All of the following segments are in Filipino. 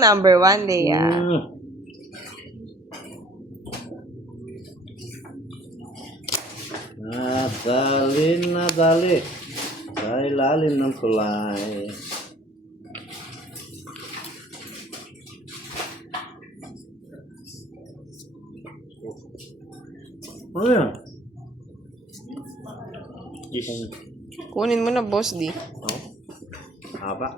Number 1, Leia. Nadali sa ilalim ng tulay. Ano yan? Kunin mo na, Boss D. Oh. Haba.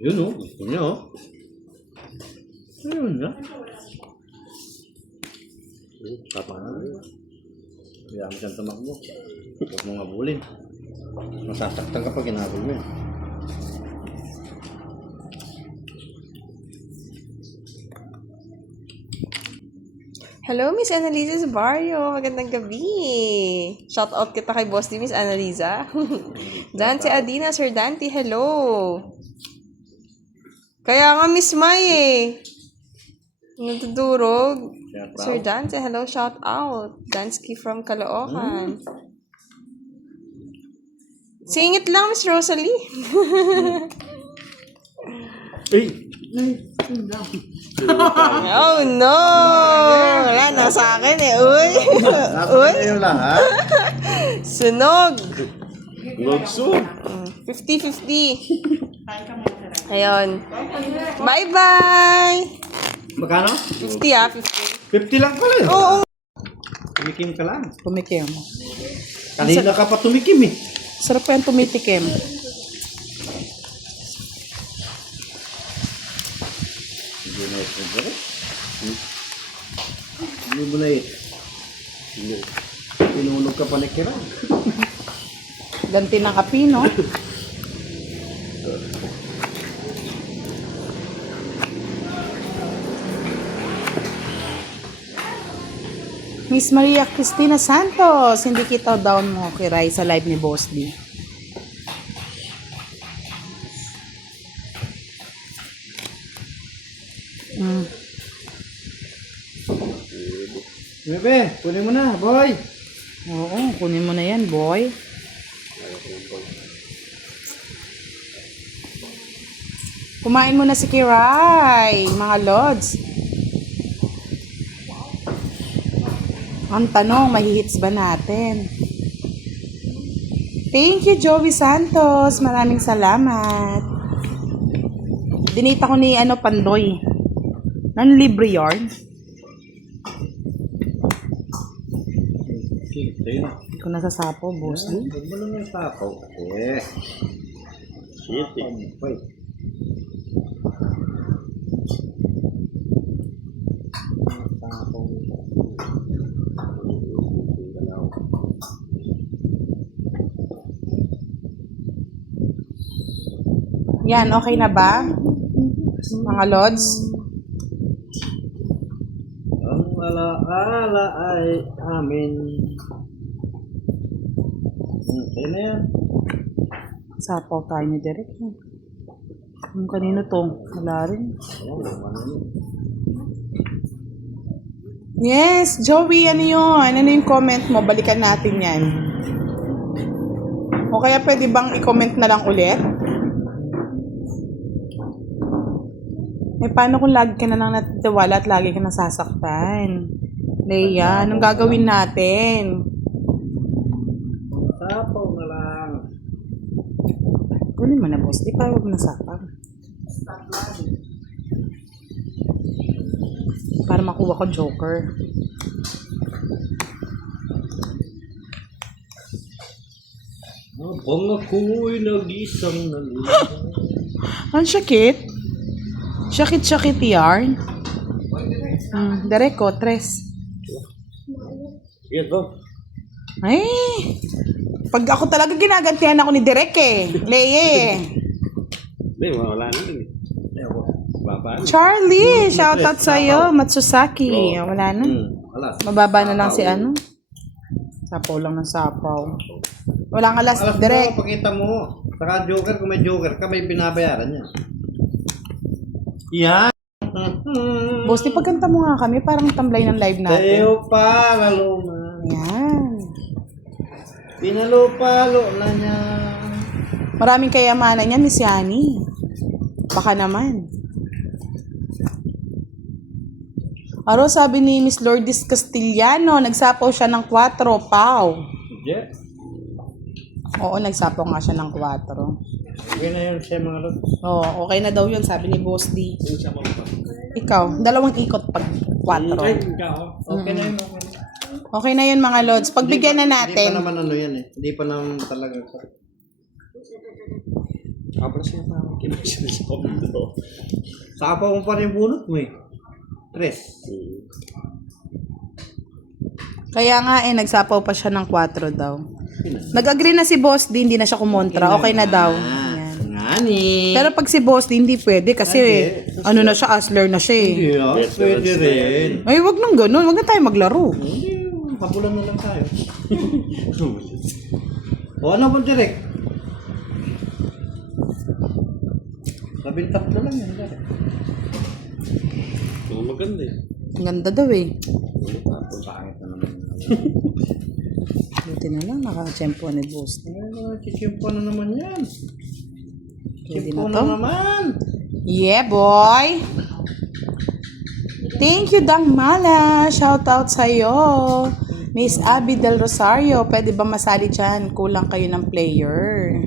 Yun o. Gusto niya o. Ayun nga. Tapa na. Kaya mo siyang tumakbo. Huwag mong abulin. Masasaktan kapag ginabol mo yan. Hello, Miss Annalisa Barrio. Magandang gabi. Shout out kita kay Boss D, Miss Annalisa. Dante Adina, Sir Dante, hello. Kaya nga, Miss May natudurog. Sir Dante, hello, shout out. Dansky from Caloocan. Singit lang, Miss Rosalie. Oh no! Wala na sa akin Uy! Uy! Ayun lang ha? Sunog! Lugso! 50-50. Ayun. Bye-bye! Magkano? 50 50. 50 lang pala yun. Oo. Tumikim ka lang. Tumikim. Kanina ka pa tumikim eh. Sarap pa yung tumitikim. Hindi na ito ba? Hindi mo na ito. Pinunog ka pa na kira. Ganti ng kapi, no? Miss Maria Cristina Santos, hindi kita down mo kiray sa live ni Boss D. Bebe, kunin mo na, boy. Oo, kunin mo na yan, boy. Kumain mo na si Kiray, mga lods. Ang tanong, mahihits ba natin? Thank you, Joey Santos. Maraming salamat. Dinita ko ni Pandoy. Non-libre yarn. Hindi ko nasasapo, boss. Huwag mo lang yung tapaw. Eh. Shit eh. Yan, okay na ba? Mga lods? Ang alaala ay amin. Okay na yan. Sapaw tayo ni Derek. Yung kanino to? Wala rin. Yes, Joey, ano yun? Ano yung comment mo? Balikan natin yan. O kaya pwede bang i-comment na lang ulit? Eh, paano kung lagi ka na lang natitiwala at lagi ka nasasaktan? Leia, anong gagawin natin? Sapaw na lang. Kunin mo na, boss. Di pa huwag nasapaw. Para makuha ko joker. Habang ako'y nag-isang nalulungkot. Ang sakit. Sakit-sakit yarn. Dereko, tres. Yan ba? Ay, pag ako talaga ginagantihan ako ni Derek Leye. Hindi, wala na din eh. Baba. Charlie, shoutout sa'yo. Matsusaki. Wala na. Alas. Mababa na lang si Sapaw lang ng sapaw. Walang alas, Alas Derek. mo, pakita mo. Saka joker, kung may joker ka, may binabayaran niya. Yan. Boss, di pagkanta mo nga kami, parang tamblay ng live natin. Tayo pa, lalo na. Yan. Pinalo-palo na niya. Maraming kayamanan niya, Miss Yani. Baka naman. Aro, sabi ni Miss Lourdes Castillano, nagsapaw siya ng 4, pao. Jet. Oo, nagsapaw nga siya ng 4. Okay na yun siya mga lods. Oo, okay na daw yun, sabi ni Boss D. Ikaw, 2 ikot pag 4. Okay na yun. Okay na yun mga Lods. Pagbigyan na Hindi pa natin. naman ano yan eh. Hindi pa naman talaga. Sapaw mo pa rin bunot mo eh. 3. Kaya nga nagsapaw pa siya ng 4 daw. Nag-agree na si Boss D, hindi na siya kumontra. Okay na daw. Ayan. Ngani. Pero pag si Boss D, hindi pwede kasi ano na siya, Asler na siya eh. Hindi ah, pwede rin. Ay, wag nang ganun. Wag na tayo maglaro. Hindi, pabulan na lang tayo. O ano po direct? 13 lang yan. Direct. Maganda eh. Ang ganda daw eh. Pangit na naman. Buti na lang, naka-tempo ni Boss D. Chichimpo na naman yan. Pwede Chimpo na to. na naman. Yeah, boy! Thank you, Dang Mala! Shout out sa'yo! Miss Abby Del Rosario, pwede ba masali dyan? Kulang kayo ng player.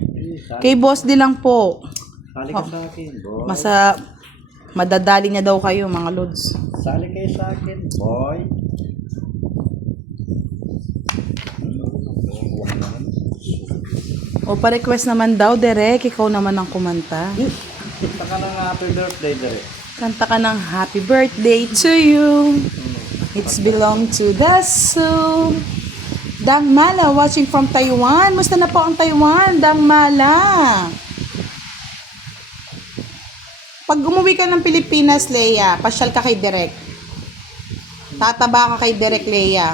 Kay Boss D lang po. Sali ka sa akin, boy. Madadali niya daw kayo, mga Lods. Sali kayo sa akin, boy. O pa-request naman daw, Derek. Ikaw naman ang kumanta. Kita ka ng happy birthday, direct. Kanta ka ng happy birthday to you. It's belong to the soul. Dang Mala, watching from Taiwan. Musta na po ang Taiwan, Dang Mala? Pag umuwi ka ng Pilipinas, Leia, pasyal ka kay Derek. Tataba ka kay Derek, Leia.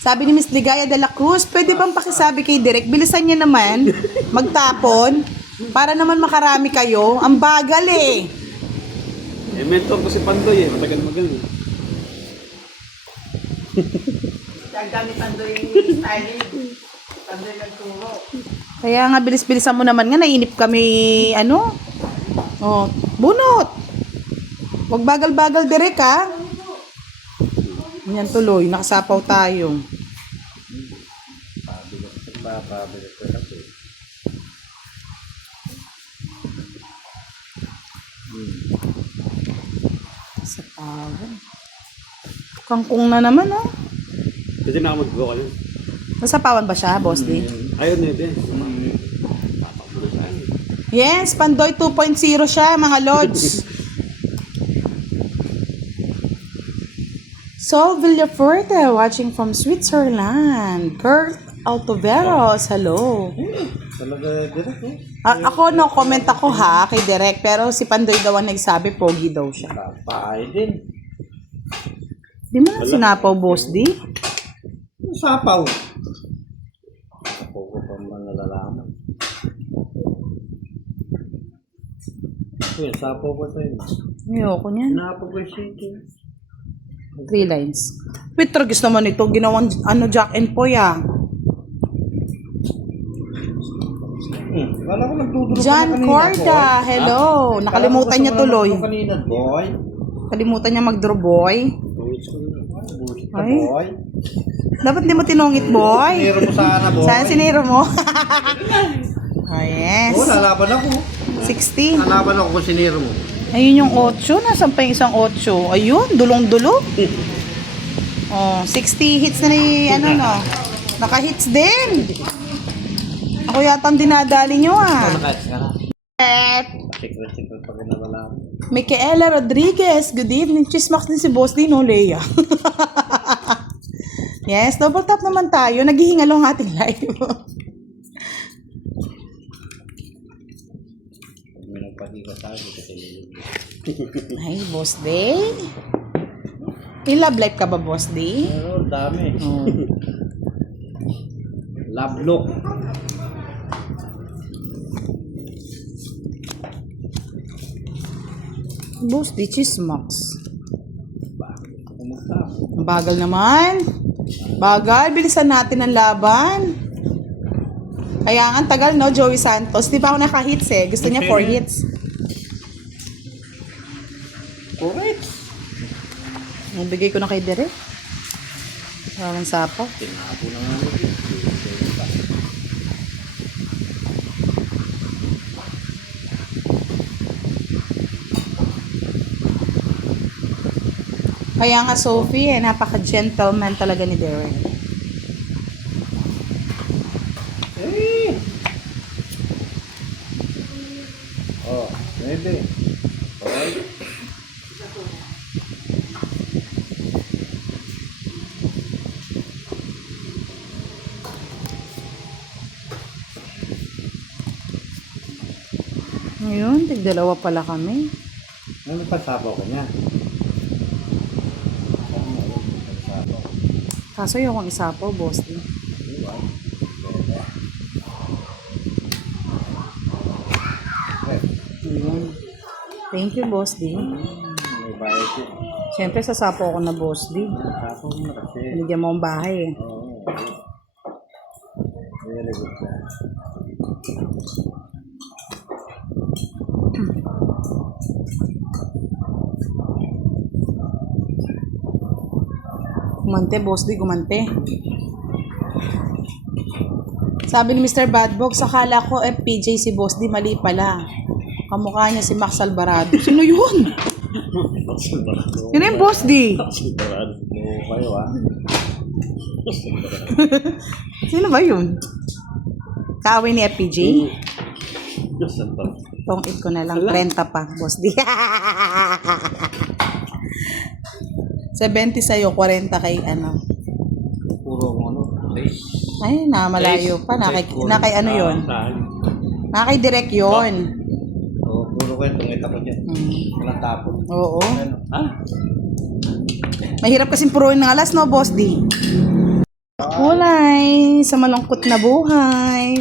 Sabi ni Miss Ligaya de la Cruz, pwede bang pakisabi kay Derek, bilisan niya naman, magtapon, para naman makarami kayo. Ang bagal eh. Eh, mentor ko si Pandoy eh. Matagal-magal eh. Gamit Pandoy yung styling. Pandoy nagturo. Kaya nga, bilis-bilisan mo naman nga, nainip kami, ano? Oh, bunot. Huwag bagal-bagal, Derek, ha? Yan tuloy, nakasapaw tayo. Pabigat ko kasi. Sapaw. Kangkong na naman, oh. Kasi na ako mag-go ka lang. Nasapawan ba siya, Boss D? Ayun na yun eh. Papakulo sa akin. Yes, Pandoy 2.0 siya, mga Lods. Sol Villafuerte, watching from Switzerland. Kurt Altoveros, hello. Talaga direct eh. Ako, no comment ako ha, kay Derek. Pero si Pandoy daw ang nagsabi, pogi daw siya. Papaay din. Di mo na sinapaw, Boss D? Sapaw. Sapaw ko pa man nalalaman. Kuya, sapaw ko sa'yo. Ayoko niyan. Napaw ko yung city. 3 lines. Wait, tragis naman ito. Ginawang Jack and Poy ah. Wala ko nagduduro John Corda, hello. Nakalimutan niya tuloy. Kanina, boy. Kalimutan niya mag-draw, boy. Bullshit ka, Ay. boy. Dapat di mo tinungit, boy. Siniro mo sana, boy. Saan siniro mo? Oh, yes. Oo, lalaban ako. 16. Lalaban ako kung siniro mo. Ayun yung 8. Nasaan pa yung isang 8? Ayun, dulong-dulo. Oh, 60 hits na ni, ano no. Naka-hits din. Ako yata ang dinadali nyo ah. Nakahits ka na. Secret pag nalalaman. Micaela Rodriguez, good evening. Chismax din si Boss D, no, Leia? Yes, double tap naman tayo. Naghihingalo ang ating live. Pag may nagpahika tayo, kasi Ay, Boss D. In love life ka ba, Boss D? pero dami. Oh. Love look. Boss D, chismax. Kumusta? Ang bagal naman. Bagay, bilisan natin ang laban. Kaya nga, ang tagal, no, Joey Santos. Di ba ako naka-hits eh? Gusto niya 4 hits. Correct. Bigay ko na kay Derek. Maraming sapo. Tinapo na nga. Kaya nga, Sophie, napaka-gentleman talaga ni Derek. Eh! Oh, maybe. Alright. Ngayon, tig-dalawa pala kami. Ano pasabaw ka niya? Kaso yung akong isapo, boss. Ayun. Thank you, boss D. May bayad yun. Siyempre, sasapo ako na boss D. Tapos mo na kasi. Binigyan mo ang bahay eh. Oo. Very good. Gumante, boss D, gumante. Sabi ni Mr. Badbog, sakala ko FPJ si boss D, mali pala. Kamukha niya si Max Alvarado. Sino yun? Sino yung boss D? Sigurado mo kayo ah. Sino ba yun? Kaaway ni FPJ? Diyos ang pag. Tong-it ko na lang, 30 pa, boss D. 70 sa'yo, 40 kay ano. Puro ano. Ay, namalayo pa. Nakay ano yun? Nakay direct yun. Oo, puro kwentong ito ko dyan. Walang tapon. Oo. Ah? Mahirap kasing puruin ng alas, no, boss D? Kulay, sa malungkot na buhay.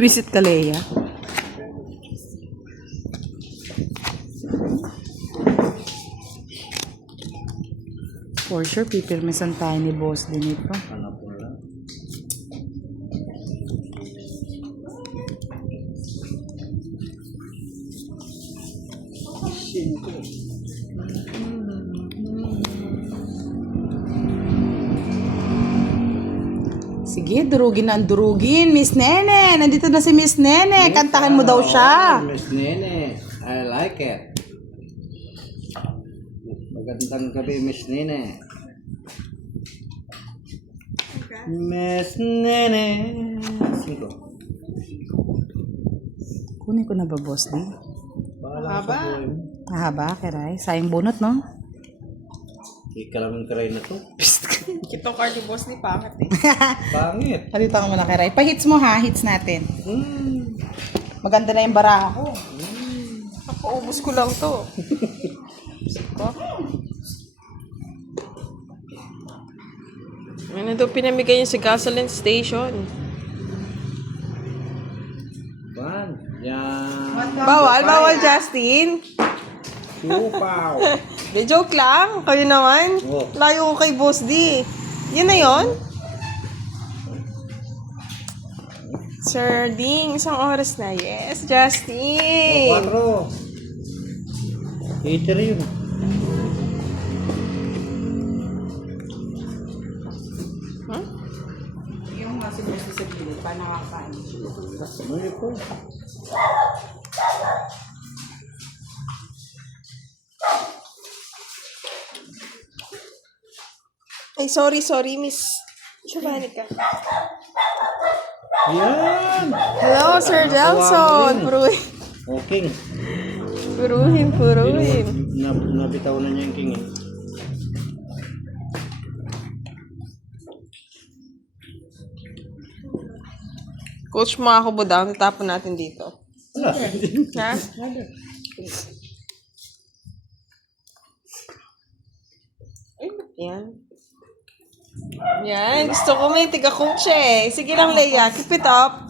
Visit ka, Leia. For sure, pipirmisan tayo ni boss din ito. Ano po lang. Sige, durugin na ang durugin. Miss Nene, nandito na si Miss Nene. Kantahan mo daw siya. Miss Nene, I like it. Magandang gabi, Miss Nene. Miss Nene. Sino? Kunin ko na ba, boss D? Mahaba. Mahaba, Keray. Sayang bunot, no? Ikalamang karay na to. Itong card ni boss ni pangit eh. Pangit. Halita mo na, Keray. Pa-hits mo, ha? Hits natin. Maganda na yung baraha ko. Nakaubos ko lang to. Ano daw pinamigay niya sa gasoline station? Pan. Yan. Bawal, Justin. Supaw. De joke lang. Kayo naman. Oh. Layo ko kay Boss D. Yun na yun? Sir Ding, isang oras na. Yes, Justin. 4. Eater yun. Huh? Yung mga si boss D sa gilid, pa nakakain. Ano po? Ay, sorry, Miss Chavanica. Yan. Hello, Sir Delson. Okay. Puruhin. Nabitaw na niya yung king eh. Coach, mga kubo daw. Natapon natin dito. Wala. Ha? Yan. Yan. Gusto ko may tiga-cook siya eh. Sige lang, Leia. Keep it up.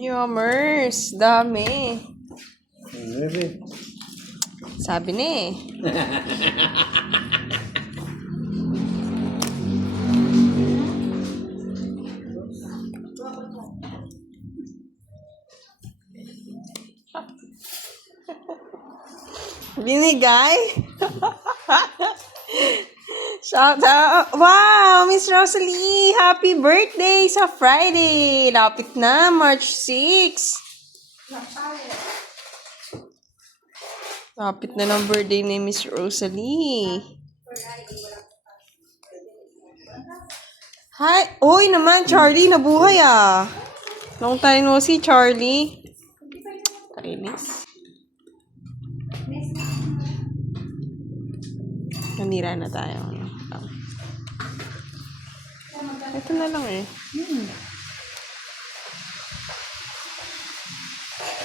Yummers. Dami. Maybe. Sabi na eh. Binigay? Shout out. Wow, Miss Rosalie, happy birthday sa Friday. Lapit na, March 6. Lapit na ng birthday ni Miss Rosalie. Hi. Uy naman, Charlie, nabuhay ah. Long time no see, Charlie. Kainis. Nanira na tayo. Ito na lang eh.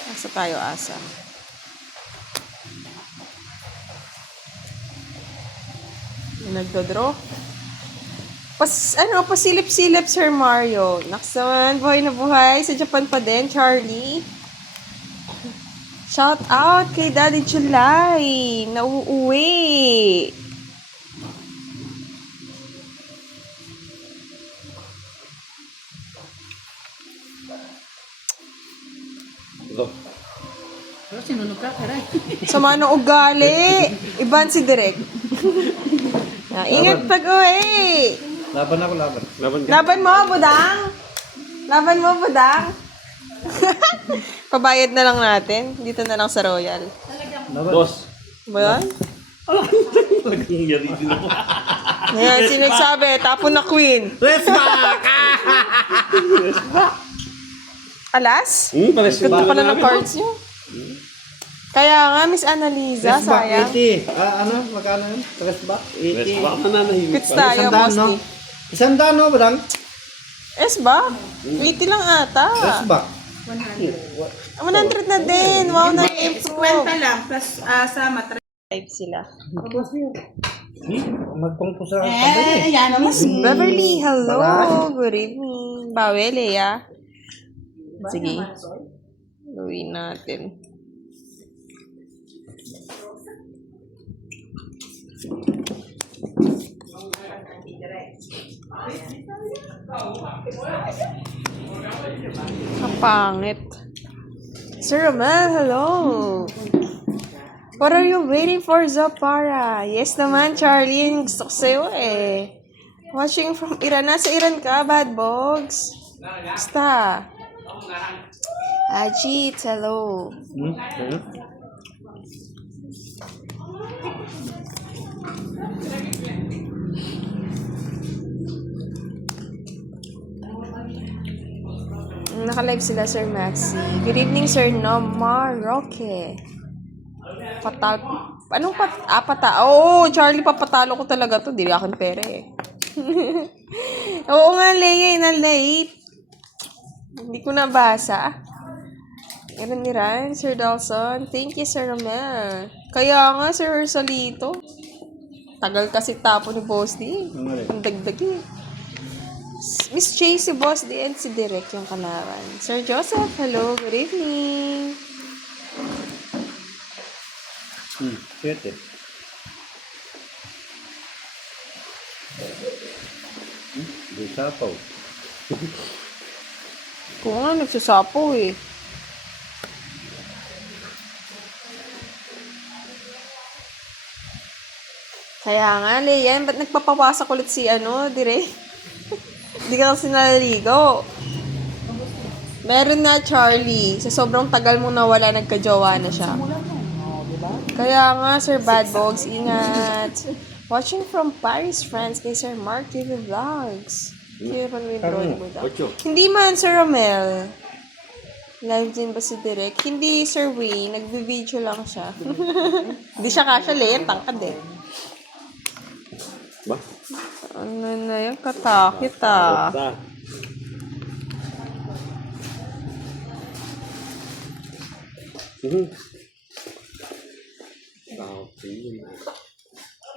Asa tayo, asa. Nagdodraw. Pasilip-silip, Sir Mario. Naks naman, buhay na buhay. Sa Japan pa din, Charlie. Shout out kay Daddy July. Nauuwi. Ito. Pero sinunog ka, karay. Sama ng ugali. Iban si Direk. Ingat pag uwi. Laban ako, laban. Laban ka. Laban mo, Budang. Laban mo, Budang. Pabayad na lang natin. Dito na lang sa Royal. Laban. Boss. Ba yan? Talagang yari din ako. Ayan, sino nagsabi? Tapon na Queen. Let's back! Alas? Pares Ganda pala ng cards niyo. Kaya nga, Miss Annalisa, Let's back, sayang. 80. Ano? Magkano yun? Let's back? 80. Let's back na nanahimik Quits pa. tayo, boss no? ni. Isang daan, no, Badang? Es ba? 80 lang ata. Let's back. 100 na din. Wow, na-improve. 50 lang, plus sa matra. 5 sila. Magpungpo sa kabali. Ayan naman. Beverly, hello. Good evening. Bawi, Leia. Sige. Gawin natin. Kapangit. Sir Romel, hello. What are you waiting for, Zopara? Yes naman, Charlie. Yung gusto ko sa'yo eh. Watching from Iran. Nasa Iran ka, Bad Bogs? Basta. Ajit, hello. Ano? Nakalive sila, Sir Maxi. Good evening, Sir Nomar Roque. Anong Oo, Charlie, papatalo ko talaga to. Di akin pera eh. Oo nga, Leia, na-late. Hindi ko nabasa. Meron ni Ryan, Sir Dawson. Thank you, Sir Romel. Kaya nga, Sir Ursalito. Tagal kasi tapo ni Boss D. Ang dagdag eh. Miss Jay, si Boss D and si Direk yung kanaran. Sir Joseph, hello. Good evening. Siyete. Di sapaw. Kung nga, nagsasapo eh. Kaya nga, Leia, ba't nagpapawasak ulit si Direk? Hindi ka kasi nalaligo. Meron na, Charlie. Sa sobrang tagal mong nawala, nagka-jowa na siya. Kaya nga, Sir Bad Bogs, ingat. Watching from Paris, France, kay Sir Mark TV Vlogs. Hindi man, Sir Romel. Live din ba si Direk? Hindi, Sir Wayne. Nagbe-video lang siya. Hindi siya kasya, Leia. Tangkad eh. Ba? Ano na yan? Katakit ah. Basta.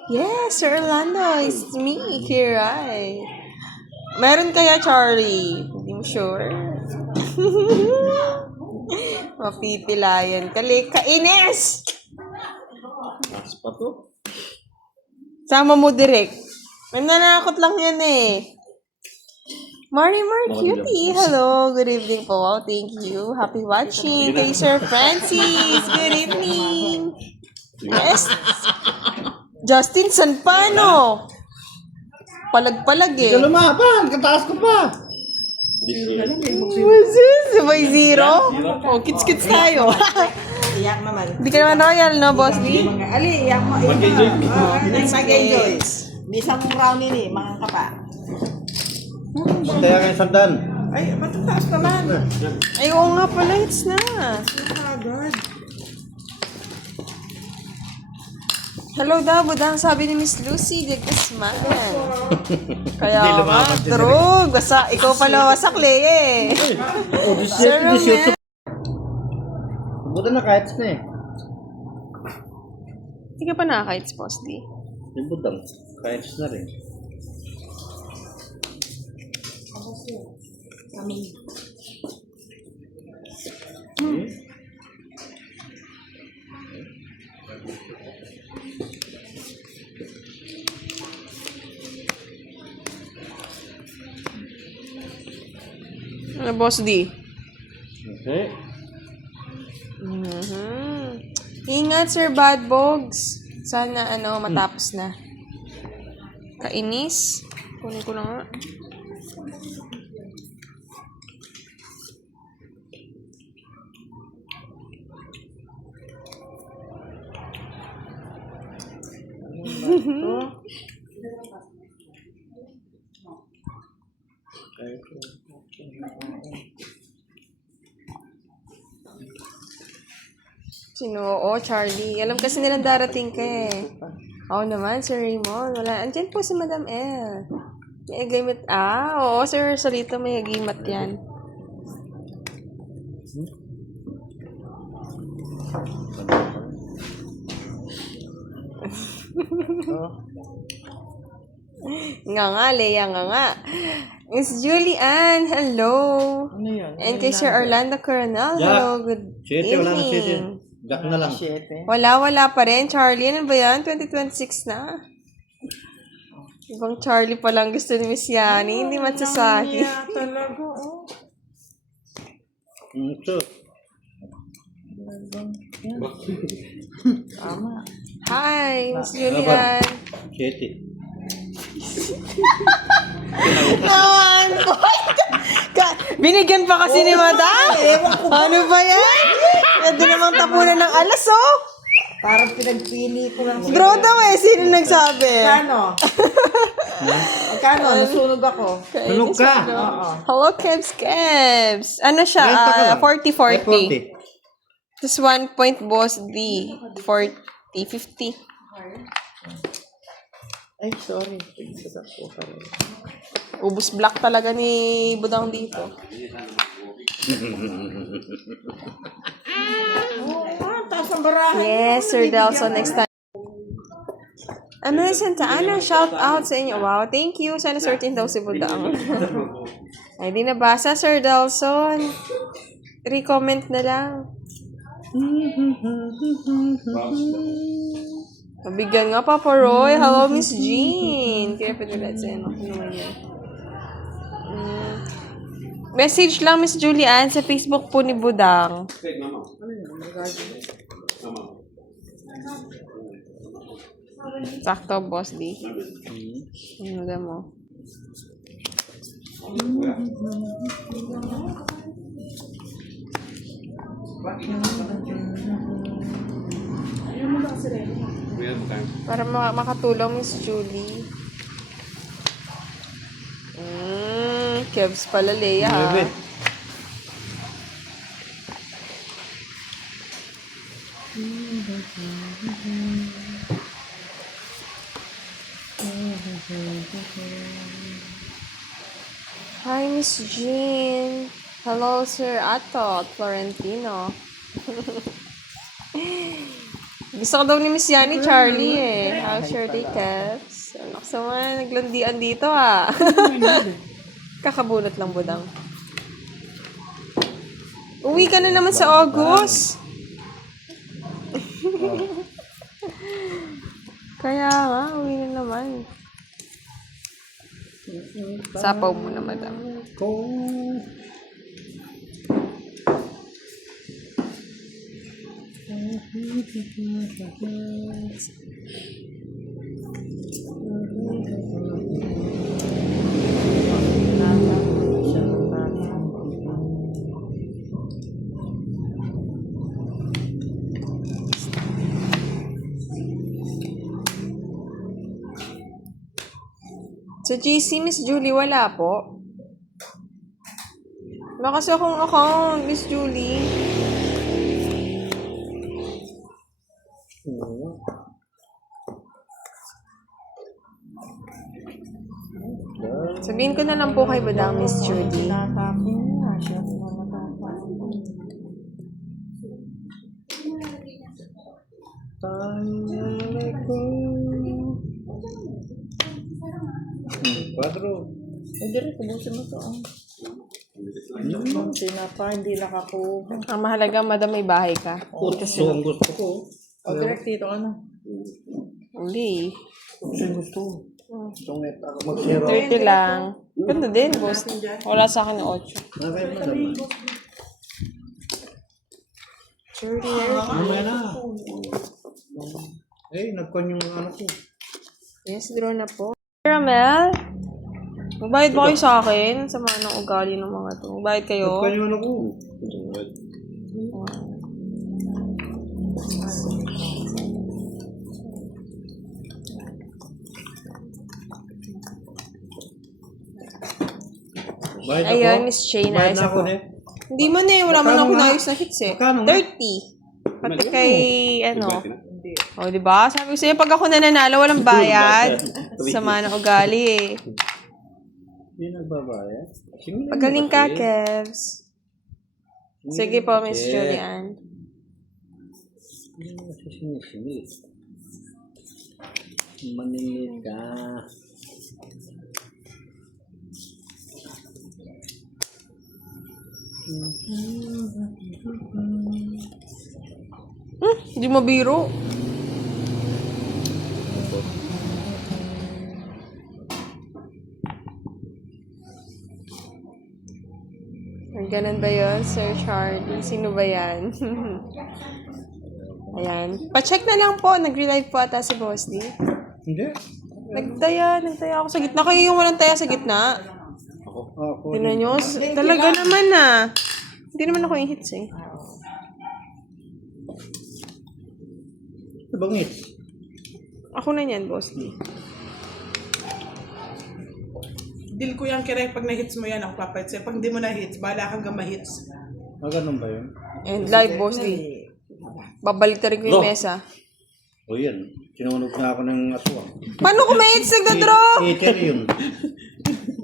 Yes, Sir Orlando, it's me, Kiray. Meron kaya, Charlie? Hindi mo sure? Mapitilayan. Kainis! Taas pa to. Sama mo direct. Nananakot lang yan eh. Marimar Cutie, hello. Good evening po. Thank you. Happy watching. Kay Sir Francis. Good evening. Yes. Justin, san pa, no? Palag-palag eh. Ikaw lumaban, kataas ko pa. What's this? May zero? Oh, kits-kits tayo. Iyak naman. Hindi ka naman royal, no, boss D? Ali, iyak mo. Mag-enjoy. Mag-enjoy. Di isang brownie ni, mga kapa. Kaya kayo sandan. Ay, matataas naman. Ay, oo nga pala, it's na. Hello daw, budang sabi ni Miss Lucy, Diagdasman. Kaya nga, drug. Basta, ikaw pala wasak, Leye. Oh, Sir 18. Romel. Buta na kahit na eh. Hindi ka pa nakakahits, boss D. Yung budang, kahit na rin. Ano, boss D? Okay. Ingat, Sir Bad Bogs. Sana, matapos na. Kainis. Kunin ko na nga. Sino? Oo, Charlie. Alam kasi nilang darating ka eh. Oo naman, Sir Raymond. Wala. Andyan po si Madam L. May agimat. Oo, Sir Salito, may agimat yan. Nga, Leia, nga. Miss Julie Ann, hello. Ano yun? And kay Sir Orlando Coronel, hello, good Siyete, wala na siyete. evening. Jack na lang. Wala pa rin. Charlie, ano ba yan? 2026 na. Ibang Charlie pa lang gusto ni Miss Yani. Hindi matsasahi. Talaga, oh. Ito. Hi, Miss Julian. Siyete. Naman po. Binigyan pa kasi ni Madam. Ano ba yan? Pwede namang tapunan ng alas, oh. Parang pinagpili ko lang. Draw daw eh. Sino nagsabi? Kano? Kano? Nasunog ako. Tulog ka. Oo. Hello, Kebs. Ano siya? Renta ka lang. 40-40. Tapos 1 point boss D. 40-50. Ay, sorry. Sasak ko pa rin. Ubus black talaga ni Budang dito. Taas ang barahan. Yes, Sir Delson. Next time. Amel Santa Ana, shout out sa inyo. Wow, thank you. Sana sortin daw si Budang. Ay, di nabasa, Sir Delson. Recommend na lang. Mabigyan nga, Papa Roy. Hello, Miss Jean. Kaya padalat sa ano. Ano naman yan? Message lang, Miss Julian, sa Facebook po ni Budang. Sakto, Boss D. Ano mo? Para makatulong, Miss Julie. Kebs pala, Leia, ha? Hi, Miss Jean. Hello, Sir Atot Florentino. Gusto ko daw ni Miss Yani Charlie eh. How's your day, Caps? Anak sa mga naglandian dito ah. Kakabunot lang, budang. Uwi ka na naman sa August. Kaya nga, uwi na naman. Sapaw mo na, madam. Sa GC, Miss Julie, wala po. Wala kasi akong account, Miss Julie. Sabihin ko na lang po kay Badang, Miss Julie. Quadro. Dire, kubusin mo to. Sinapa, hindi nakakuha. Ang mahalaga, madam, may bahay ka. So, ang gusto ko. O, direct dito ka na. Hindi. Gusto. Sungit ako mag-zero. 30 lang. Ganda din, boss. Wala sa akin na 8. Nakaya mo naman. Mamaya na. Nagkon yung ano ko. Yes, draw na po. Caramel? Magbayad ba kayo sa akin? Sama ng ugali ng mga to. Magbayad kayo? Nagkon yung ano ko. Bayad ako. Ayun, Miss Shane. Bayad Ayos na ako, ako. ne? Hindi man eh. Wala man Magkano ako nga? naayos na hits eh. Magkano nga? 30. Pati kay, ano. O, diba? Sabi ko sa'yo, pag ako nananalo, walang bayad. Sama ng ugali eh. Hindi nagbabayad. Sige, Pagaling ka, kasi. Kevs. Sige po, Miss Julian. Hindi mo kasi sinisingit. Maningit ka. Hindi mabiro. Ganun ba yun, Sir Charlie? Sino ba yan? Ayan. Pa-check na lang po. Nag-relive po ata si Boss D. Hindi. Nagtaya ako sa gitna. Kayo yung walang taya sa gitna. Ako. Tinan nyo. Talaga naman ah. Hindi naman ako yung hits eh. Bangit. Ako na yan, Boss D. Deal ko yan kaya pag na-hits mo yan, ako papayat sa'yo. Pag hindi mo na-hits, bahala kang ma-hits. Ganun ba yun? And live, Boss D. Babalik na rin ko yung mesa. O yan. Sinunog na ako ng aswang. Paano kung may hits nagdadraw? Eater yun.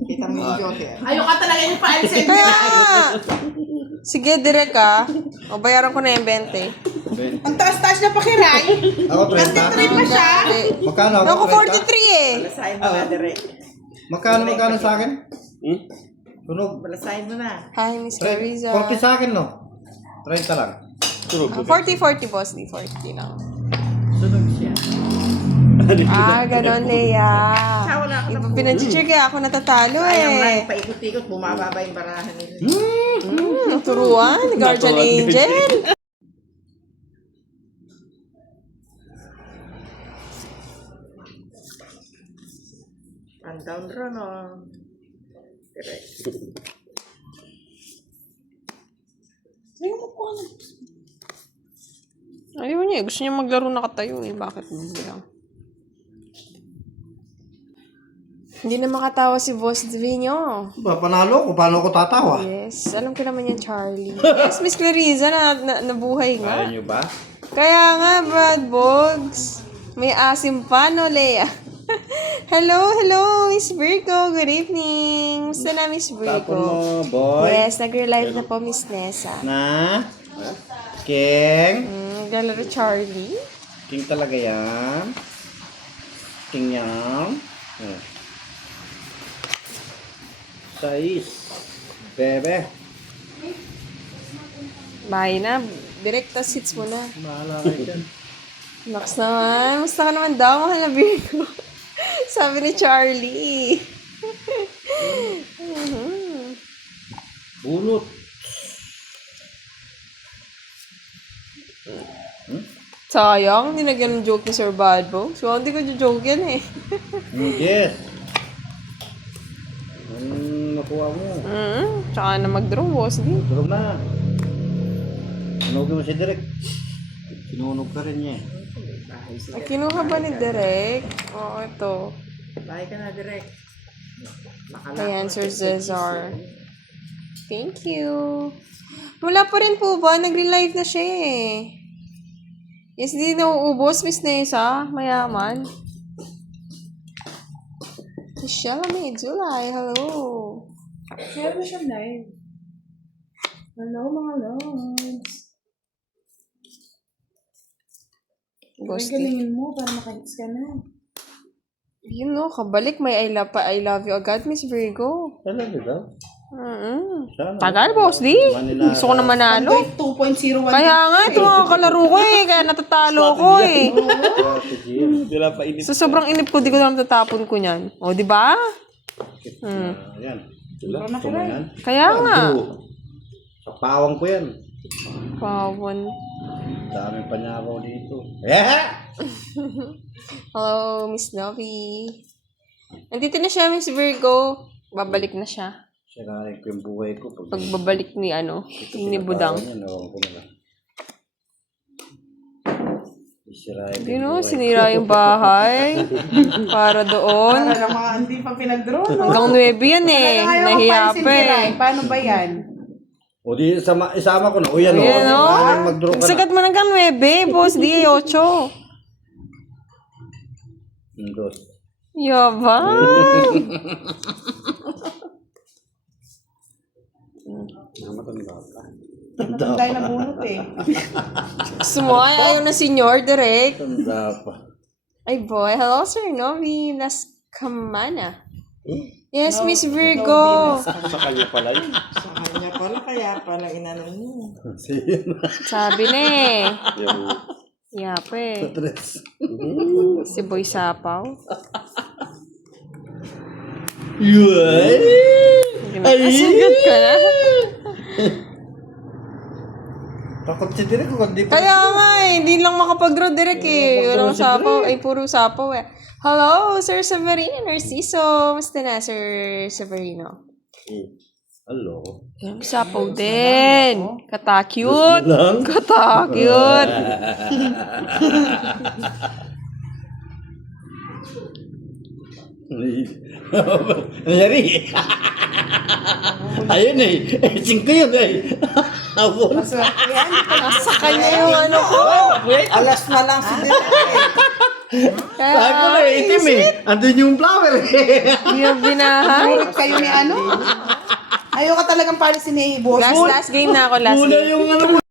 Kita mo yung joker. Ayaw ka talaga yung paalisin. Kaya sige, direct ka. O, bayaran ko na yung 20. Ang taas-taas na pakiray. Ako 30. Pa siya. Magkano Ako ako? 43 eh. Balasahin mo na, direct. Magkano sa akin? Tunog. Balasahin mo na. Hi, Miss Carissa. 40 sa akin, no? 30 lang. 40, Boss D. 40 lang. Sunog siya. Ganon, Leia. Wala ka na. Pinag-check kaya ako natatalo Sayang lang, eh. paikot-ikot, bumababa yung barahan nila. Turuan, Guardian Angel. Down draw, no? Direct. Ayaw niya eh. Gusto niya maglaro nakatayo eh. Bakit mo bilang? Hindi na makatawa si Boss Divino. Ba, panalo ko. Paano ko tatawa? Yes. Alam ko naman yan, Charlie. Yes, Miss Clarissa, nabuhay nga. Kaya nyo ba? Kaya nga, Brad Boggs. May asim pa, no, Leia? hello, Miss Virgo. Good evening. Musta na, Miss Tapon Virgo? mo, boy. Yes, nagre-live na po, Miss Nessa. Na? King? Maglalaro Charlie. King talaga yan. King yan. Sais. Bebe. Bahay na. Direct tas hits mo na. Bahala kayo dyan. Max naman. Musta ka naman daw, mahal na Virgo? Sabi ni Charlie. Bunot. Sayang, hindi na ganun joke ni Sir Badbo. So, hindi ko joke yan eh. Yes. Nakuha mo. Tsaka na mag-draw, boss. Di. Durog na. Sinugin mo si Direk. Sinunog ka rin niya eh. Ay, kinuha ba ni Derek? Oo, ito. Bahay ka na, direct. Ayan, Sir Cesar. Thank you. Wala pa rin po ba? Nagre-live na siya eh. Yes, di nauubos, Miss Nessa. Mayaman. Michelle May July, hello. Kaya ba siya live? Hello, mga loves. Ghosty. Galingin mo para makahits ka na. Yun no, kabalik. May I love you agad, Miss Virgo. Talaga daw. Sana. Tagal, boss, di. Manila. Gusto ko na manalo. Pandoy 2.01. Kaya nga, ito mga kalaro ko eh. Kaya natatalo ko eh. Wala pa inip. So, sobrang inip ko, di ko na tatapon ko niyan. O, di ba? Ayan. Gusto mo yan? Kaya nga. Sa pawang ko yan. Pawon. Dami pa niya ako dito. Eh! Hello, Miss Novi. Nandito na siya, Miss Virgo. Babalik na siya. Sirain ko yung buhay ko. Pagbabalik ni ni Budang. Ewan ko na lang. Sirain ko You yung know, buhay sinira yung bahay. Para doon. Para lang mga hindi pa pinag-draw, no? Hanggang 9 yan eh. Nahiya pa eh. Paano ba yan? O di, isama ko na. O yan o. Ayan o. Mag-draw ka na. Sagat mo hanggang 9, boss. Di 8. Dos. Yabang. Namatanda ka. Matanda na bunot eh. Gusto mo, ayaw na senior, direct. Tanda pa. Ay boy, hello Sir Novi Las Camana. Yes, Miss Virgo. Sa kanya pala yun. Sa kanya pala, kaya pala inano mo. Sabi na eh. Yung Yape. Tres. Si Boy Sapaw. Yay! Asagot ka na. Takot si Direk kung di pa. Kaya nga eh, hindi lang makapag-draw direct eh. Walang sapaw, ay puro sapaw eh. Hello, Sir Severino Narciso. Musta na, Sir Severino? Hello. Sapaw din. Kata-cute. Lang. Kata-cute. Nangyari. Ayun eh. 5 yun eh. Abon. Nasa kanya yung ano ko. Alas na lang si Direk. Kaya, Sabi ko na itim eh. Andun yung flower eh. yung binahay. Ulit kayo ni ano? Ayaw ka talagang palisin ni boss. Last game na ako, last Muna game. yung ano